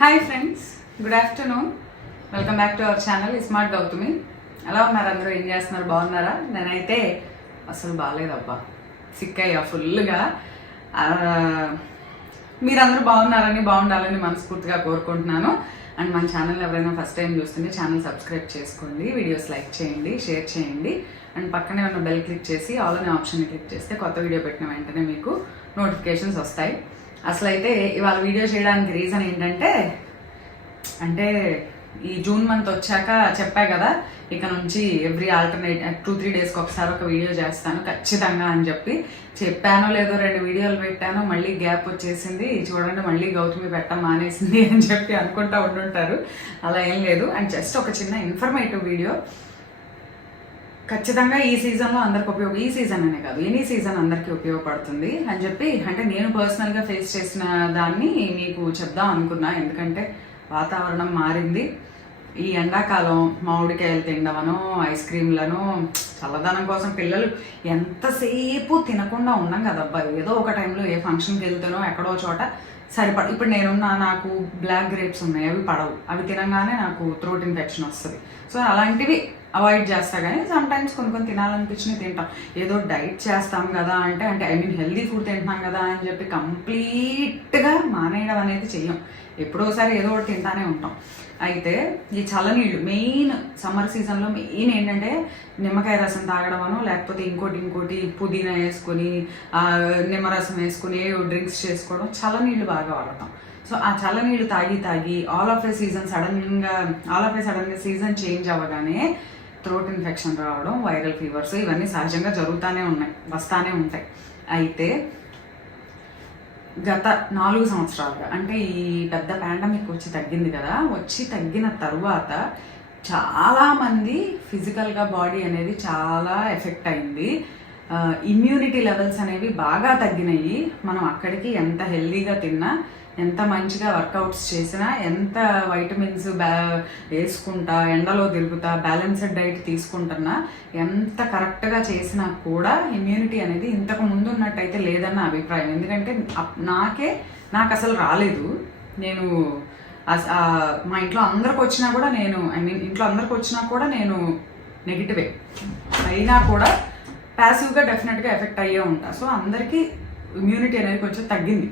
Hi friends, good afternoon. Welcome back to our channel smart Gautami. ఎలా ఉన్నారు అందరూ? ఏం చేస్తున్నారు? బాగున్నారా? నేనైతే అసలు బాగాలేదబ్బా, సిక్ అయ్యా ఫుల్గా. మీరందరూ బాగుండాలని మనస్ఫూర్తిగా కోరుకుంటున్నాను. అండ్ మన ఛానల్ ఎవరైనా ఫస్ట్ టైం చూస్తుంటే ఛానల్ సబ్స్క్రైబ్ చేసుకోండి, వీడియోస్ లైక్ చేయండి, షేర్ చేయండి. అండ్ పక్కనే ఉన్న బెల్ క్లిక్ చేసి ఆల్ అనే ఆప్షన్ని క్లిక్ చేస్తే కొత్త వీడియో పెట్టిన వెంటనే మీకు నోటిఫికేషన్స్ వస్తాయి. అసలు అయితే ఇవాళ వీడియో చేయడానికి రీజన్ ఏంటంటే, అంటే ఈ జూన్ మంత్ వచ్చాక చెప్పా కదా, ఇక నుంచి ఎవ్రీ ఆల్టర్నేట్ 2-3 డేస్కి ఒకసారి ఒక వీడియో చేస్తాను ఖచ్చితంగా అని చెప్పి చెప్పానో లేదో 2 వీడియోలు పెట్టాను. మళ్ళీ గ్యాప్ వచ్చేసింది, చూడండి మళ్ళీ గౌతమి పెట్టడం మానేసింది అని చెప్పి అనుకుంటా ఉంటుంటారు. అలా ఏం లేదు. అండ్ జస్ట్ ఒక చిన్న ఇన్ఫర్మేటివ్ వీడియో. ఖచ్చితంగా ఈ సీజన్లో అందరికి ఈ సీజన్ అనే కాదు, ఎనీ సీజన్ అందరికీ ఉపయోగపడుతుంది అని చెప్పి, అంటే నేను పర్సనల్గా ఫేస్ చేసిన దాన్ని మీకు చెప్దాం అనుకున్నా. ఎందుకంటే వాతావరణం మారింది. ఈ ఎండాకాలం మామిడికాయలు తినడమనో, ఐస్ క్రీమ్లను, చల్లదనం కోసం పిల్లలు ఎంతసేపు తినకుండా ఉన్నాం కదబ్బా. ఏదో ఒక టైంలో ఏ ఫంక్షన్కి వెళ్తానో ఎక్కడో చోట ఇప్పుడు నాకు బ్లాక్ గ్రేప్స్ ఉన్నాయి, అవి పడవు. అవి తినగానే నాకు థ్రోట్ ఇన్ఫెక్షన్ వస్తుంది. సో అలాంటివి అవాయిడ్ చేస్తా. కానీ సమ్టైమ్స్ కొన్ని తినాలనిపించినవి తింటాం. ఏదో డైట్ చేస్తాం కదా అంటే హెల్దీ ఫుడ్ తింటున్నాం కదా అని చెప్పి కంప్లీట్గా మానేయడం అనేది చెయ్యం. ఎప్పుడోసారి ఏదో ఒకటి తింటానే ఉంటాం. అయితే ఈ చల్లనీళ్ళు మెయిన్ సమ్మర్ సీజన్లో మెయిన్ ఏంటంటే నిమ్మకాయ రసం తాగడమనో, లేకపోతే ఇంకోటి పుదీనా వేసుకొని నిమ్మరసం వేసుకుని డ్రింక్స్ చేసుకోవడం, చల్లనీళ్ళు బాగా వాడతాం. సో ఆ చల్లనీళ్ళు తాగి ఆల్ ఆఫ్ ఏ సడన్గా సీజన్ చేంజ్ అవ్వగానే థ్రోట్ ఇన్ఫెక్షన్ రావడం, వైరల్ ఫీవర్స్ ఇవన్నీ సహజంగా వస్తానే ఉంటాయి. అయితే గత 4 సంవత్సరాలుగా, అంటే ఈ పెద్ద పాండమిక్ వచ్చి తగ్గింది కదా, వచ్చి తగ్గిన తర్వాత చాలామంది ఫిజికల్గా బాడీ అనేది చాలా ఎఫెక్ట్ అయింది. ఇమ్యూనిటీ లెవెల్స్ అనేవి బాగా తగ్గినాయి. మనం అక్కడికి ఎంత హెల్దీగా తిన్నా, ఎంత మంచిగా వర్కౌట్స్ చేసినా, ఎంత వైటమిన్స్ వేసుకుంటా, ఎండలో తిరుగుతా, బ్యాలెన్స్డ్ డైట్ తీసుకుంటున్నా, ఎంత కరెక్ట్గా చేసినా కూడా ఇమ్యూనిటీ అనేది ఇంతకు ముందు ఉన్నట్టయితే లేదన్న అభిప్రాయం. ఎందుకంటే నాకు అసలు రాలేదు. నేను మా ఇంట్లో అందరికి వచ్చినా కూడా నేను నెగిటివే అయినా కూడా ప్యాసివ్గా డెఫినెట్గా ఎఫెక్ట్ అయ్యే ఉంటా. సో అందరికీ ఇమ్యూనిటీ అనేది కొంచెం తగ్గింది.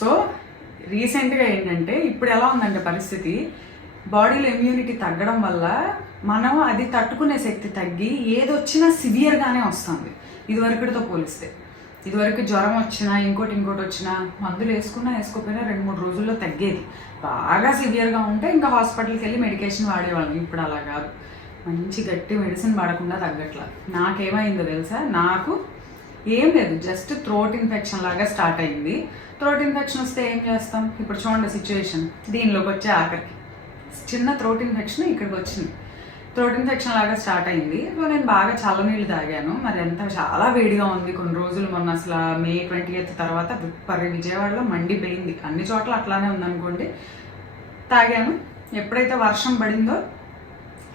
సో రీసెంట్గా ఏంటంటే ఇప్పుడు ఎలా ఉందంటే పరిస్థితి, బాడీలో ఇమ్యూనిటీ తగ్గడం వల్ల మనం అది తట్టుకునే శక్తి తగ్గి ఏదొచ్చినా సివియర్గానే వస్తుంది ఇదివరకుతో పోలిస్తే. ఇదివరకు జ్వరం వచ్చినా ఇంకోటి వచ్చినా మందులు వేసుకోకపోయినా 2-3 రోజుల్లో తగ్గేది. బాగా సివియర్గా ఉంటే ఇంకా హాస్పిటల్కి వెళ్ళి మెడికేషన్ వాడేవాళ్ళం. ఇప్పుడు అలా కాదు, మంచి గట్టి మెడిసిన్ వాడకుండా తగ్గట్లా. నాకేమైందో తెలుసా? నాకు ఏం లేదు, జస్ట్ థ్రోట్ ఇన్ఫెక్షన్ లాగా స్టార్ట్ అయింది. థ్రోట్ ఇన్ఫెక్షన్ వస్తే ఏం చేస్తాం? ఇప్పుడు చూడండి సిచ్యువేషన్, దీనిలోకి వచ్చే ఆఖరికి చిన్న థ్రోట్ ఇన్ఫెక్షన్ ఇక్కడికి వచ్చింది. థ్రోట్ ఇన్ఫెక్షన్ లాగా స్టార్ట్ అయింది. సో నేను బాగా చల్లనీళ్ళు తాగాను. మరి చాలా వేడిగా ఉంది కొన్ని రోజులు. మొన్న అసలు May 20th తర్వాత విజయవాడలో మండిపోయింది. అన్ని చోట్ల అట్లానే ఉందనుకోండి. తాగాను. ఎప్పుడైతే వర్షం పడిందో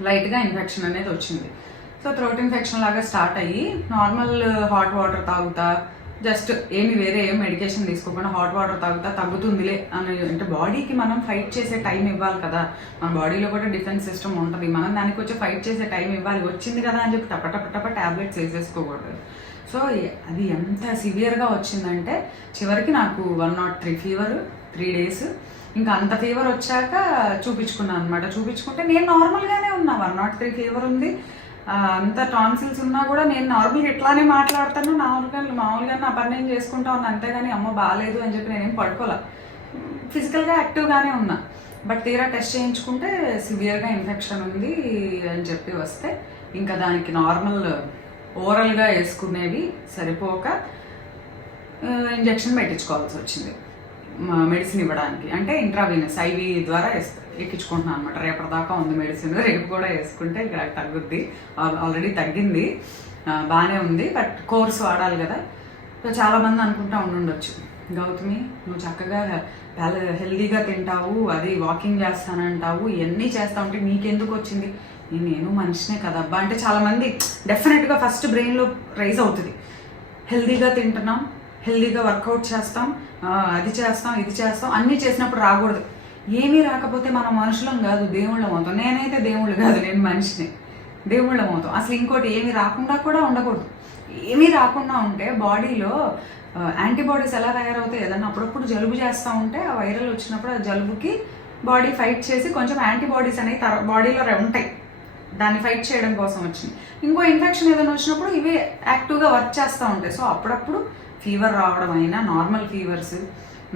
లైట్గా ఇన్ఫెక్షన్ అనేది వచ్చింది. సో థ్రోట్ ఇన్ఫెక్షన్ లాగా స్టార్ట్ అయ్యి నార్మల్ హాట్ వాటర్ తాగుతా, జస్ట్ వేరే ఏం మెడికేషన్ తీసుకోకుండా హాట్ వాటర్ తాగుతా, తగ్గుతుందిలే అని. అంటే బాడీకి మనం ఫైట్ చేసే టైం ఇవ్వాలి కదా. మన బాడీలో కూడా డిఫెన్స్ సిస్టమ్ ఉంటుంది, మనం దానికి వచ్చి ఫైట్ చేసే టైం ఇవ్వాలి. వచ్చింది కదా అని చెప్పి టప టాబ్లెట్స్ వేసేసుకోకూడదు. సో అది ఎంత సివియర్గా వచ్చిందంటే చివరికి నాకు 103 ఫీవర్ 3 days. ఇంకా అంత ఫీవర్ వచ్చాక చూపించుకున్నాను అనమాట. చూపించుకుంటే నేను నార్మల్గానే ఉన్నా, 103 ఫీవర్ ఉంది, అంత టాన్సిల్స్ ఉన్నా కూడా నేను నార్మల్గా ఇట్లానే మాట్లాడతాను, మామూలుగా నా పని నేను చేసుకుంటా ఉన్నా. అంతేగాని అమ్మ బాగాలేదు అని చెప్పి నేనేం పడుకోలే, ఫిజికల్గా యాక్టివ్గానే ఉన్నా. బట్ తీరా టెస్ట్ చేయించుకుంటే సివియర్గా ఇన్ఫెక్షన్ ఉంది అని చెప్పి వస్తే ఇంకా దానికి నార్మల్ ఓరల్గా వేసుకునేవి సరిపోక ఇంజెక్షన్ పెట్టించుకోవాల్సి వచ్చింది మెడిసిన్ ఇవ్వడానికి. అంటే ఇంట్రావీనస్ ఐవి ద్వారా ఎక్కించుకుంటున్నాను అనమాట. రేపటిదాకా ఉంది మెడిసిన్, రేపు కూడా వేసుకుంటే ఇక తగ్గుద్ది. ఆల్రెడీ తగ్గింది, బాగానే ఉంది. బట్ కోర్స్ వాడాలి కదా. సో చాలామంది అనుకుంటా ఉండొచ్చు, గౌతమి నువ్వు చక్కగా హెల్దీగా తింటావు, అది వాకింగ్ చేస్తానంటావు, ఇవన్నీ చేస్తా ఉంటే నీకెందుకు వచ్చింది? నేను మనిషినే కదబ్బా అంటే చాలామంది డెఫినెట్గా ఫస్ట్ బ్రెయిన్లో రైజ్ అవుతుంది. హెల్దీగా తింటున్నాం, హెల్దీగా వర్కౌట్ చేస్తాం, అది చేస్తాం ఇది చేస్తాం, అన్నీ చేసినప్పుడు రాకూడదు. ఏమీ రాకపోతే మనం మనుషులం కాదు, దేవుళ్ళం అవుతాం. నేనైతే దేవుళ్ళు కాదు, నేను మనిషిని, దేవుళ్ళం అవుతాం. అసలు ఇంకోటి ఏమీ రాకుండా కూడా ఉండకూడదు. ఏమీ రాకుండా ఉంటే బాడీలో యాంటీబాడీస్ ఎలా తయారవుతాయి, ఏదన్నా అప్పుడప్పుడు జలుబు చేస్తూ ఉంటే ఆ వైరల్ వచ్చినప్పుడు ఆ జలుబుకి బాడీ ఫైట్ చేసి కొంచెం యాంటీబాడీస్ అనేవి బాడీలో ఉంటాయి, దాన్ని ఫైట్ చేయడం కోసం వచ్చింది. ఇంకో ఇన్ఫెక్షన్ ఏదైనా వచ్చినప్పుడు ఇవి యాక్టివ్గా వర్క్ చేస్తూ ఉంటాయి. సో అప్పుడప్పుడు ఫీవర్ రావడం అయినా, normal fevers,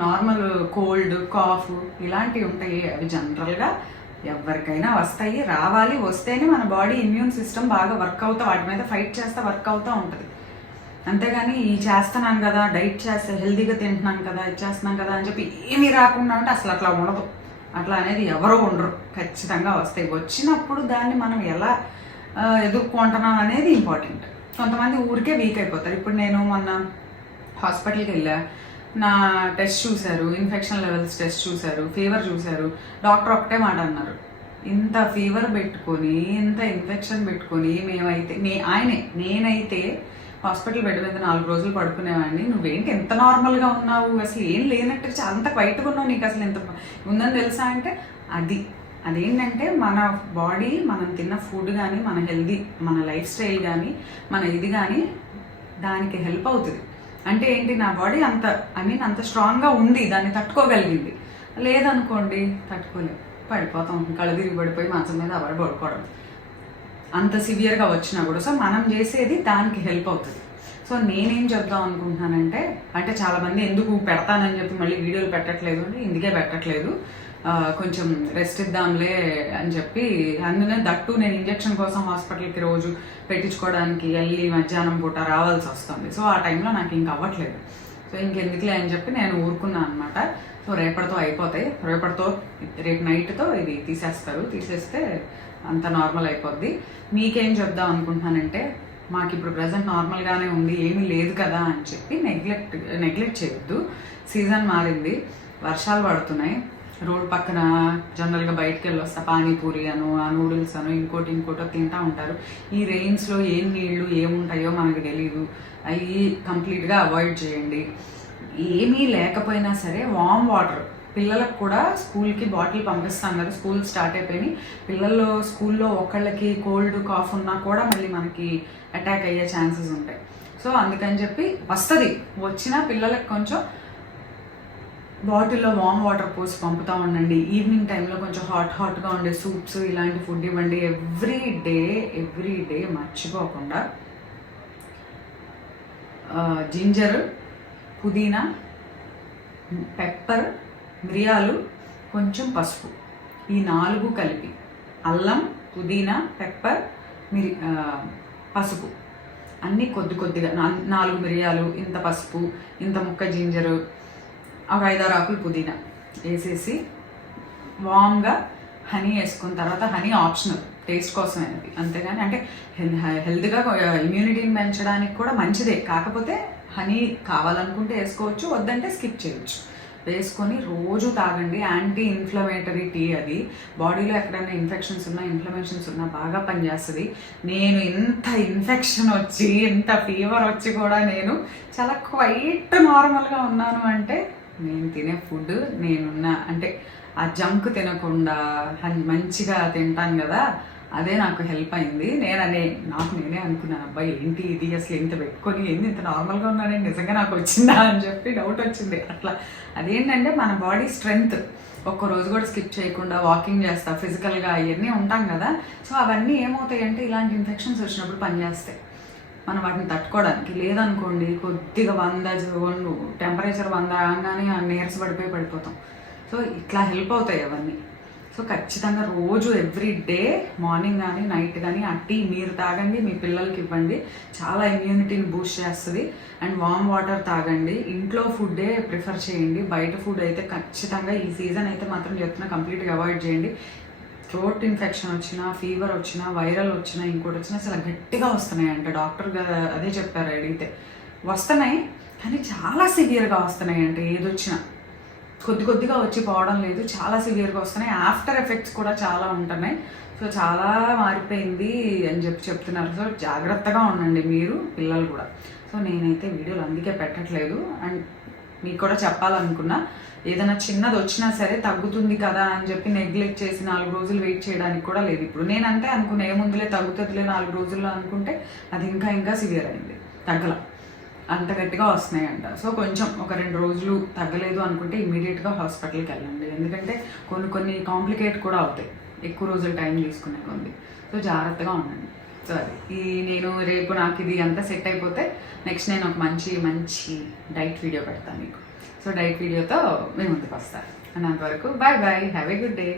normal cold, cough ఇలాంటివి ఉంటాయి. అవి జనరల్గా ఎవరికైనా వస్తాయి, రావాలి. వస్తేనే మన బాడీ ఇమ్యూన్ సిస్టమ్ బాగా వర్క్ అవుతా, వాటి మీద ఫైట్ చేస్తా వర్క్ అవుతూ ఉంటుంది. అంతేగాని ఈ చేస్తున్నాను కదా, డైట్ చేస్తే హెల్తీగా తింటున్నాను కదా, ఇది చేస్తున్నాం కదా అని చెప్పి ఏమీ రాకుండా ఉంటే అసలు అట్లా ఉండదు. అట్లా అనేది ఎవరో ఉండరు, ఖచ్చితంగా వస్తాయి. వచ్చినప్పుడు దాన్ని మనం ఎలా ఎదుర్కొంటున్నాం అనేది ఇంపార్టెంట్. కొంతమంది ఊరికే వీక్ అయిపోతారు. ఇప్పుడు నేను మొన్న హాస్పిటల్కి వెళ్ళా, నా టెస్ట్ చూశారు, ఇన్ఫెక్షన్ లెవెల్స్ టెస్ట్ చూశారు, ఫీవర్ చూశారు. డాక్టర్ ఒకటే మాట అన్నారు, ఇంత ఫీవర్ పెట్టుకొని, ఇంత ఇన్ఫెక్షన్ పెట్టుకొని నేనైతే హాస్పిటల్ బెడ్ మీద 4 రోజులు పడుకునేవాడిని. నువ్వేంటి ఎంత నార్మల్గా ఉన్నావు, అసలు ఏం లేనట్టు అంత బయటకు ఉన్నావు, నీకు అసలు ఎంత ఉందని తెలుసా అంటే అదేంటంటే మన బాడీ, మనం తిన్న ఫుడ్ కానీ, మన హెల్దీ, మన లైఫ్ స్టైల్ కానీ, మన ఇది కానీ దానికి హెల్ప్ అవుతుంది. అంటే ఏంటి, నా బాడీ అంత స్ట్రాంగ్గా ఉంది, దాన్ని తట్టుకోగలిగింది. లేదనుకోండి తట్టుకోలేదు, పడిపోతాం, కళ్ళు తిరిగి పడిపోయి మంచం మీద అవడ పడుకోవడం, అంత సివియర్గా వచ్చినా కూడా. సో మనం చేసేది దానికి హెల్ప్ అవుతుంది. సో నేనేం చెప్దాం అనుకుంటున్నానంటే, అంటే చాలామంది ఎందుకు పెడతానని చెప్పి మళ్ళీ వీడియోలు పెట్టట్లేదు అంటే ఇందుకే పెట్టట్లేదు, కొంచెం రెస్ట్ ఇద్దాంలే అని చెప్పి. అందుకనే దట్టు నేను ఇంజెక్షన్ కోసం హాస్పిటల్కి రోజు పెట్టించుకోవడానికి వెళ్ళి మధ్యాహ్నం పూట రావాల్సి వస్తుంది. సో ఆ టైంలో నాకు ఇంక అవ్వట్లేదు. సో ఇంకెందుకులే అని చెప్పి నేను ఊరుకున్నాను అనమాట. సో రేపటితో అయిపోతాయి, రేపు నైట్తో ఇది తీసేస్తే అంత నార్మల్ అయిపోద్ది. మీకేం చెప్దాం అనుకుంటున్నానంటే, మాకు ఇప్పుడు ప్రజెంట్ నార్మల్గానే ఉంది, ఏమీ లేదు కదా అని చెప్పి నెగ్లెక్ట్ చేయొద్దు. సీజన్ మారింది, వర్షాలు పడుతున్నాయి, రోడ్ పక్కన జనరల్గా బయటకు వెళ్ళి వస్తా పానీపూరి అను, ఆ నూడిల్స్ అను, ఇంకోటో తింటూ ఉంటారు. ఈ రెయిన్స్లో ఏం నీళ్లు ఏముంటాయో మనకు తెలియదు, అవి కంప్లీట్గా అవాయిడ్ చేయండి. ఏమీ లేకపోయినా సరే వామ్ వాటర్, పిల్లలకు కూడా స్కూల్కి బాటిల్ పంపిస్తాం కదా, స్కూల్ స్టార్ట్ అయిపోయి పిల్లల్లో స్కూల్లో ఒకళ్ళకి కోల్డ్ కాఫ్ ఉన్నా కూడా మళ్ళీ మనకి అటాక్ అయ్యే ఛాన్సెస్ ఉంటాయి. సో అందుకని చెప్పి వచ్చిన పిల్లలకు కొంచెం బాటిల్లో వామ్ వాటర్ పోసి పంపుతూ ఉండండి. ఈవినింగ్ టైంలో కొంచెం హాట్గా ఉండే సూప్స్ ఇలాంటి ఫుడ్ ఇవ్వండి. ఎవ్రీ డే మర్చిపోకుండా జింజర్, పుదీనా, పెప్పర్, మిరియాలు, కొంచెం పసుపు, ఈ 4 కలిపి, అల్లం, పుదీనా, పెప్పర్, పసుపు అన్నీ కొద్దిగా 4 మిరియాలు, ఇంత పసుపు, ఇంత ముక్క జింజరు, ఒక 5-6 ఆకులు పుదీనా వేసేసి వామ్గా హనీ వేసుకున్న తర్వాత, హనీ ఆప్షనల్, టేస్ట్ కోసం అనేది, అంతేగాని అంటే హెల్త్గా ఇమ్యూనిటీని పెంచడానికి కూడా మంచిదే. కాకపోతే హనీ కావాలనుకుంటే వేసుకోవచ్చు, వద్దంటే స్కిప్ చేయొచ్చు. వేసుకొని రోజు తాగండి. యాంటీ ఇన్ఫ్లమేటరీ టీ అది. బాడీలో ఎక్కడైనా ఇన్ఫ్లమేషన్స్ ఉన్నా బాగా పనిచేస్తుంది. నేను ఇంత ఇన్ఫెక్షన్ వచ్చి, ఇంత ఫీవర్ వచ్చి కూడా నేను చాలా క్వైట్ నార్మల్గా ఉన్నాను అంటే నేను తినే ఫుడ్, అంటే ఆ జంక్ తినకుండా మంచిగా తింటాను కదా, అదే నాకు హెల్ప్ అయింది. నేనే అనుకున్నాను, అబ్బాయి ఏంటి ఇది, అసలు ఎంత పెట్టుకొని ఇంత నార్మల్గా ఉన్నానని నిజంగా నాకు వచ్చిందా అని చెప్పి డౌట్ వచ్చింది. అట్లా అదేంటంటే మన బాడీ స్ట్రెంగ్త్, ఒక్కరోజు కూడా స్కిప్ చేయకుండా వాకింగ్ చేస్తా, ఫిజికల్గా అవన్నీ ఉంటాం కదా. సో అవన్నీ ఏమవుతాయంటే ఇలాంటి ఇన్ఫెక్షన్స్ వచ్చినప్పుడు పనిచేస్తాయి మనం వాటిని తట్టుకోవడానికి. లేదనుకోండి కొద్దిగా 100 టెంపరేచర్ 100 రాగానే నీరసపడిపోయి పడిపోతాం. సో ఇట్లా హెల్ప్ అవుతాయి అవన్నీ. సో ఖచ్చితంగా రోజు ఎవ్రీ డే మార్నింగ్ కానీ నైట్ కానీ ఆ టీ మీరు తాగండి, మీ పిల్లలకి ఇవ్వండి, చాలా ఇమ్యూనిటీని బూస్ట్ చేస్తుంది. అండ్ వామ్ వాటర్ తాగండి. ఇంట్లో ఫుడ్డే ప్రిఫర్ చేయండి. బయట ఫుడ్ అయితే ఖచ్చితంగా ఈ సీజన్ అయితే మాత్రం చెప్తున్నా కంప్లీట్గా అవాయిడ్ చేయండి. థ్రోట్ ఇన్ఫెక్షన్ వచ్చినా, ఫీవర్ వచ్చినా, వైరల్ వచ్చినా, ఇంకోటి వచ్చినా చాలా గట్టిగా వస్తున్నాయంట. డాక్టర్ అదే చెప్పారు, అడిగితే వస్తున్నాయి కానీ చాలా సివియర్గా వస్తున్నాయి అంటే. ఏదొచ్చినా కొద్దిగా వచ్చి పోవడం లేదు, చాలా సివియర్గా వస్తున్నాయి. ఆఫ్టర్ ఎఫెక్ట్స్ కూడా చాలా ఉంటున్నాయి. సో చాలా మారిపోయింది అని చెప్తున్నారు. సో జాగ్రత్తగా ఉండండి మీరు, పిల్లలు కూడా. సో నేనైతే వీడియోలు అందుకే పెట్టట్లేదు. అండ్ మీకు కూడా చెప్పాలనుకున్నా. ఏదైనా చిన్నది వచ్చినా సరే తగ్గుతుంది కదా అని చెప్పి నెగ్లెక్ట్ చేసి 4 రోజులు వెయిట్ చేయడానికి కూడా లేదు. ఇప్పుడు నేనంటే అనుకున్నా ఏముందులే తగ్గుతుందిలే 4 రోజుల్లో అనుకుంటే అది ఇంకా ఇంకా సివియర్ అయింది, తగ్గల, అంత గట్టిగా వస్తున్నాయంట. సో కొంచెం ఒక 2 రోజులు తగ్గలేదు అనుకుంటే ఇమీడియట్గా హాస్పిటల్కి వెళ్ళండి. ఎందుకంటే కొన్ని కాంప్లికేట్ కూడా అవుతాయి ఎక్కువ రోజులు టైం తీసుకునే కొంది. సో జాగ్రత్తగా ఉండండి. సో అది నేను రేపు నాకు ఇది అంతా సెట్ అయిపోతే నెక్స్ట్ నేను ఒక మంచి డైట్ వీడియో పెడతాను మీకు. సో డైట్ వీడియోతో మేము ముందుకు వస్తాను. అంతవరకు bye bye, have a good day.